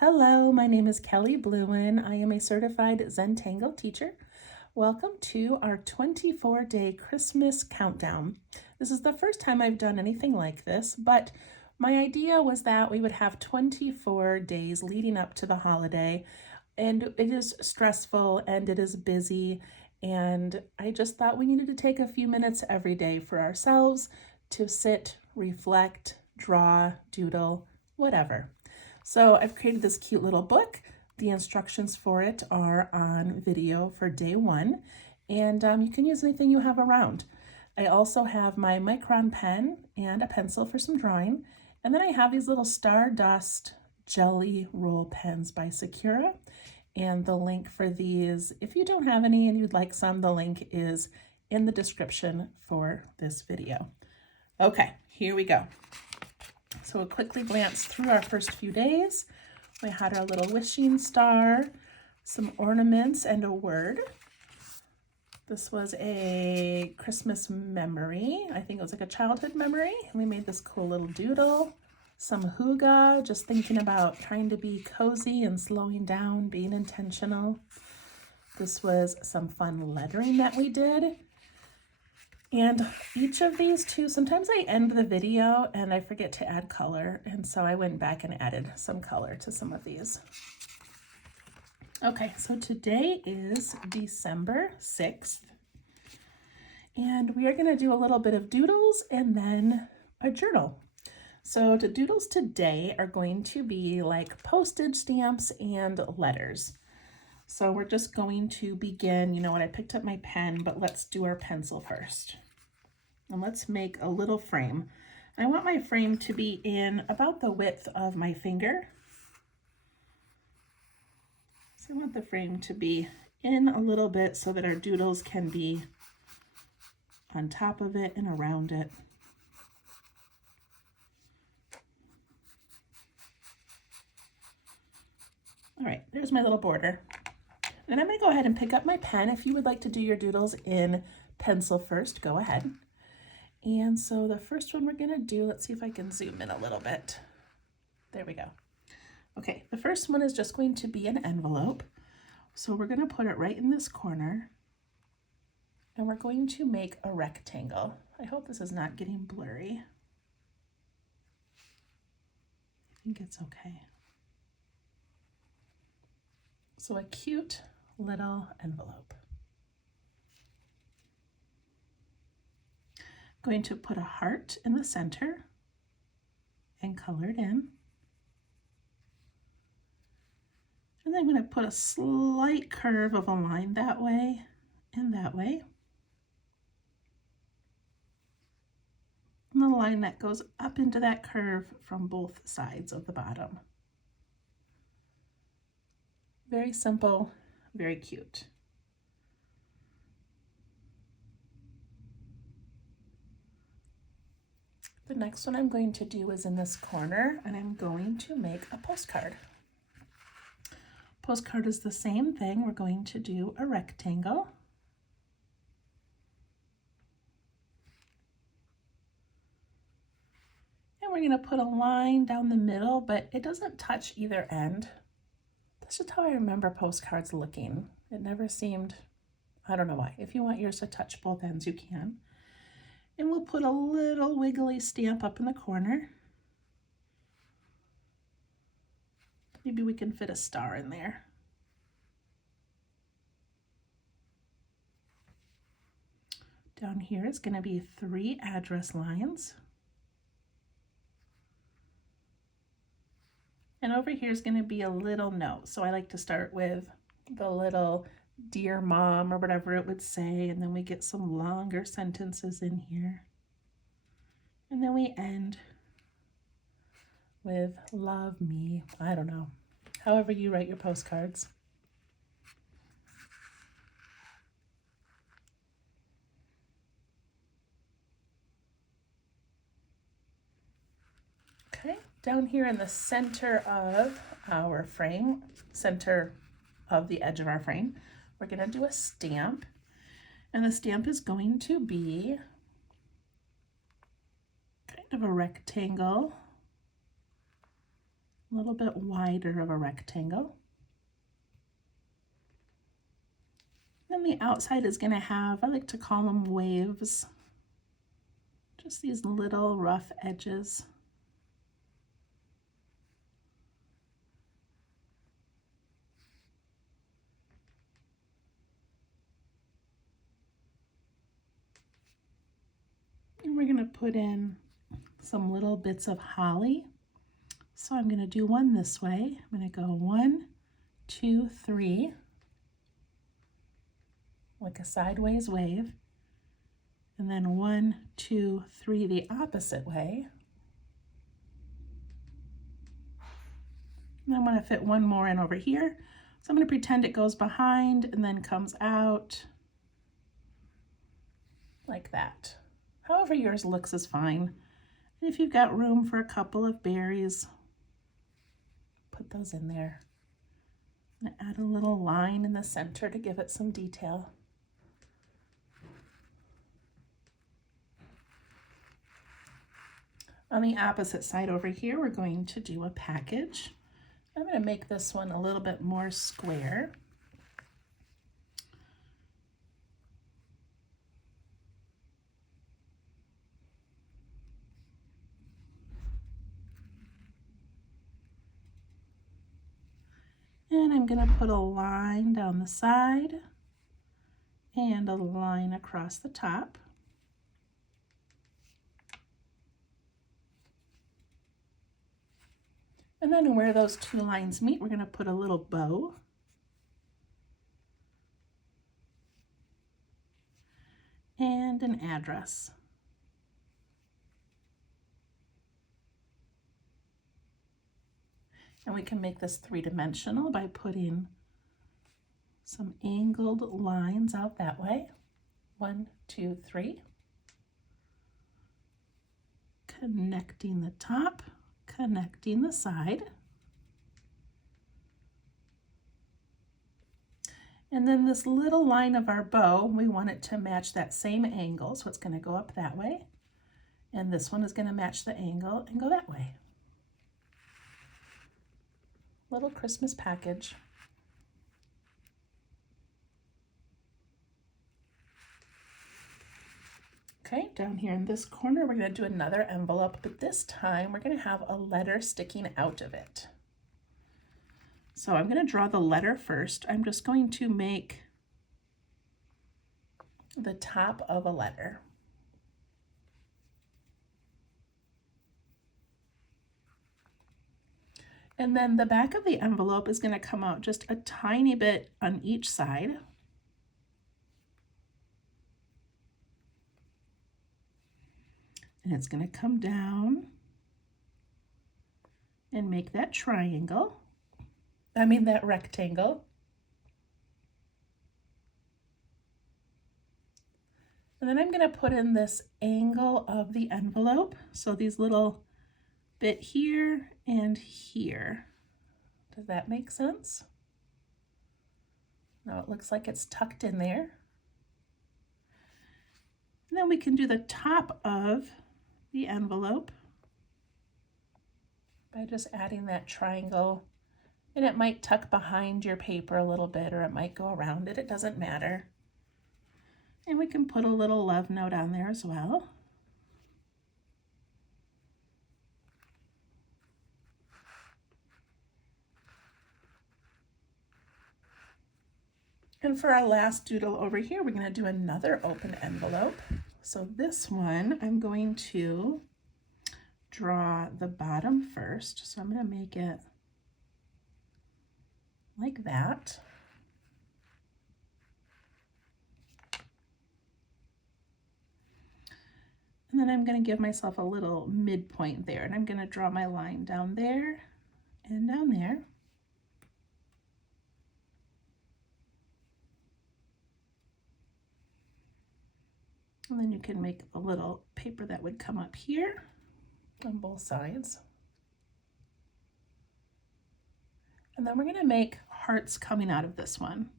Hello, my name is Kelly Bluen. I am a certified Zentangle teacher. Welcome to our 24-day Christmas countdown. This is the first time I've done anything like this, but my idea was that we would have 24 days leading up to the holiday, and it is stressful and it is busy, and I just thought we needed to take a few minutes every day for ourselves to sit, reflect, draw, doodle, whatever. So I've created this cute little book. The instructions for it are on video for day one, and you can use anything you have around. I also have my Micron pen and a pencil for some drawing, and then I have these little Stardust Jelly Roll pens by Sakura, and the link for these, if you don't have any and you'd like some, the link is in the description for this video. Okay, here we go. So we'll quickly glance through our first few days. We had our little wishing star, some ornaments, and a word. This was a Christmas memory. I think it was like a childhood memory. And we made this cool little doodle, some hygge, just thinking about trying to be cozy and slowing down, being intentional. This was some fun lettering that we did. And each of these two, sometimes I end the video and I forget to add color, and so I went back and added some color to some of these. Okay, so today is December 6th, and we are going to do a little bit of doodles and then a journal. So the doodles today are going to be like postage stamps and letters. So we're just going to begin, you know what, I picked up my pen, but let's do our pencil first. And let's make a little frame. I want my frame to be in about the width of my finger. So I want the frame to be in a little bit so that our doodles can be on top of it and around it. All right, there's my little border. And I'm going to go ahead and pick up my pen. If you would like to do your doodles in pencil first, go ahead. And so the first one we're going to do, let's see if I can zoom in a little bit. There we go. Okay, the first one is just going to be an envelope. So we're going to put it right in this corner. And we're going to make a rectangle. I hope this is not getting blurry. I think it's okay. So a cute little envelope. Going to put a heart in the center and color it in. And then I'm going to put a slight curve of a line that way and that way. And the line that goes up into that curve from both sides of the bottom. Very simple, very cute. The next one I'm going to do is in this corner, and I'm going to make a postcard. Postcard is the same thing. We're going to do a rectangle. And we're going to put a line down the middle, but it doesn't touch either end. That's just how I remember postcards looking. It never seemed, I don't know why. If you want yours to touch both ends, you can. And we'll put a little wiggly stamp up in the corner. Maybe we can fit a star in there. Down here is going to be 3 address lines. And over here is going to be a little note. So I like to start with the little dear mom or whatever it would say, and then we get some longer sentences in here. And then we end with love me. I don't know. However you write your postcards. Okay, down here in the center of our frame, center of the edge of our frame, we're going to do a stamp. And the stamp is going to be kind of a rectangle a little bit wider of a rectangle. Then the outside is going to have, I like to call them waves, just these little rough edges. And we're going to put in some little bits of holly. So I'm going to do one this way. I'm going to go 1, 2, 3, like a sideways wave. And then 1, 2, 3 the opposite way. And I'm going to fit one more in over here. So I'm going to pretend it goes behind and then comes out like that. However yours looks is fine. And if you've got room for a couple of berries, put those in there. I'm going to add a little line in the center to give it some detail. On the opposite side over here, we're going to do a package. I'm going to make this one a little bit more square. And I'm going to put a line down the side and a line across the top. And then where those two lines meet, we're going to put a little bow. And an address. And we can make this three-dimensional by putting some angled lines out that way. 1, 2, 3. Connecting the top, connecting the side. And then this little line of our bow, we want it to match that same angle, so it's going to go up that way. And this one is going to match the angle and go that way. Little Christmas package. Okay, down here in this corner, we're going to do another envelope, but this time we're going to have a letter sticking out of it. So I'm going to draw the letter first. I'm just going to make the top of a letter. And then the back of the envelope is going to come out just a tiny bit on each side. And it's going to come down and make that triangle. That rectangle. And then I'm going to put in this angle of the envelope. So these little bit here and here. Does that make sense? Now it looks like it's tucked in there. And then we can do the top of the envelope by just adding that triangle. And it might tuck behind your paper a little bit, or it might go around it. It doesn't matter. And we can put a little love note on there as well. And for our last doodle over here, we're going to do another open envelope. So this one, I'm going to draw the bottom first. So I'm going to make it like that. And then I'm going to give myself a little midpoint there, and I'm going to draw my line down there and down there. And then you can make a little paper that would come up here on both sides. And then we're going to make hearts coming out of this one.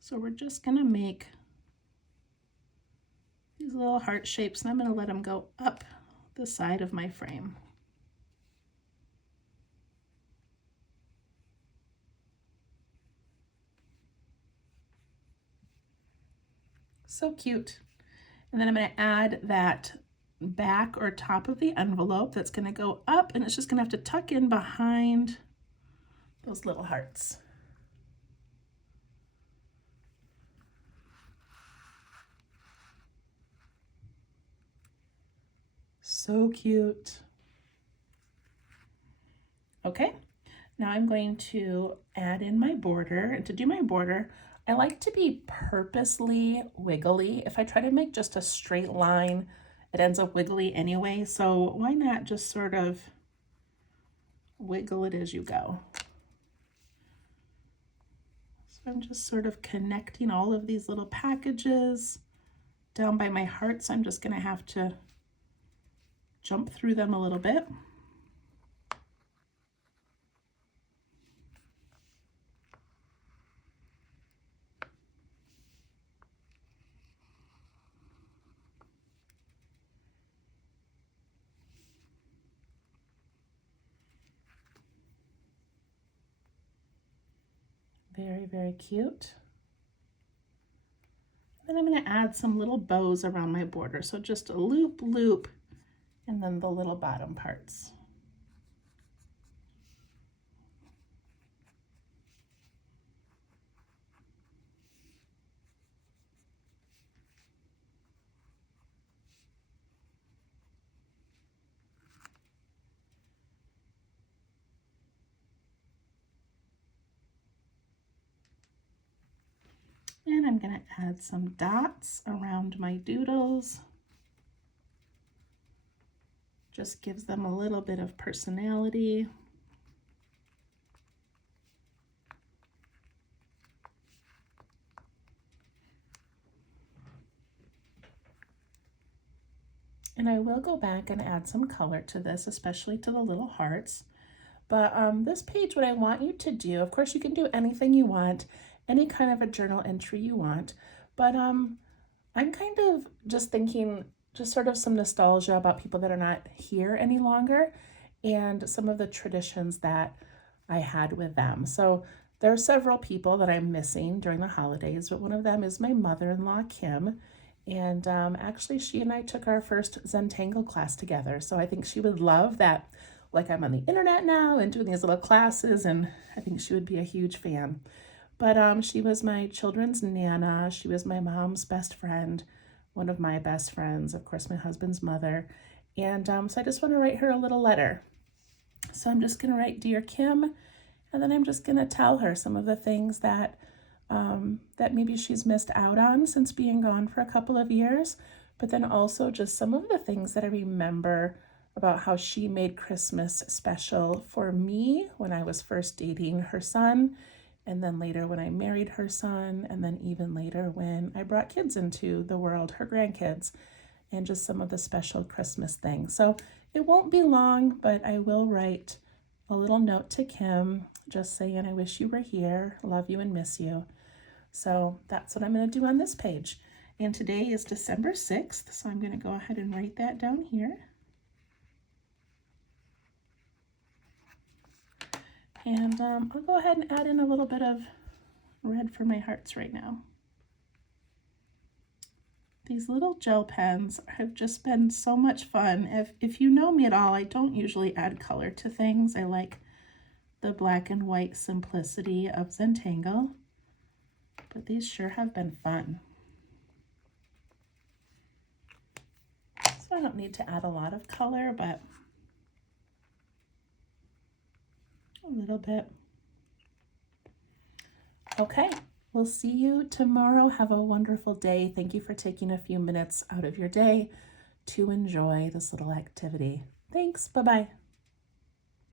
So we're just going to make these little heart shapes, and I'm going to let them go up the side of my frame. So cute. And then I'm going to add that back or top of the envelope that's going to go up, and it's just going to have to tuck in behind those little hearts. So cute. Okay, now I'm going to add in my border, and to do my border, I like to be purposely wiggly. If I try to make just a straight line, it ends up wiggly anyway, so why not just sort of wiggle it as you go? So I'm just sort of connecting all of these little packages down by my hearts. I'm just going to have to jump through them a little bit. Very, very cute. Then I'm going to add some little bows around my border. So just a loop, loop, and then the little bottom parts. And I'm going to add some dots around my doodles. Just gives them a little bit of personality. And I will go back and add some color to this, especially to the little hearts. But this page, what I want you to do, of course you can do anything you want, any kind of a journal entry you want, but I'm kind of just thinking, just sort of some nostalgia about people that are not here any longer and some of the traditions that I had with them. So there are several people that I'm missing during the holidays, but one of them is my mother-in-law, Kim. And actually, she and I took our first Zentangle class together. So I think she would love that. Like, I'm on the internet now and doing these little classes, and I think she would be a huge fan. But she was my children's nana. She was my mom's best friend, one of my best friends, of course, my husband's mother. And so I just want to write her a little letter. So I'm just going to write, Dear Kim, and then I'm just going to tell her some of the things that that maybe she's missed out on since being gone for a couple of years, but then also just some of the things that I remember about how she made Christmas special for me when I was first dating her son, and then later when I married her son, and then even later when I brought kids into the world, her grandkids, and just some of the special Christmas things. So it won't be long, but I will write a little note to Kim just saying I wish you were here, love you and miss you. So that's what I'm going to do on this page. And today is December 6th, so I'm going to go ahead and write that down here. And I'll go ahead and add in a little bit of red for my hearts right now. These little gel pens have just been so much fun. If you know me at all, I don't usually add color to things. I like the black and white simplicity of Zentangle, but these sure have been fun. So I don't need to add a lot of color, but a little bit. Okay, we'll see you tomorrow. Have a wonderful day. Thank you for taking a few minutes out of your day to enjoy this little activity. Thanks. Bye-bye.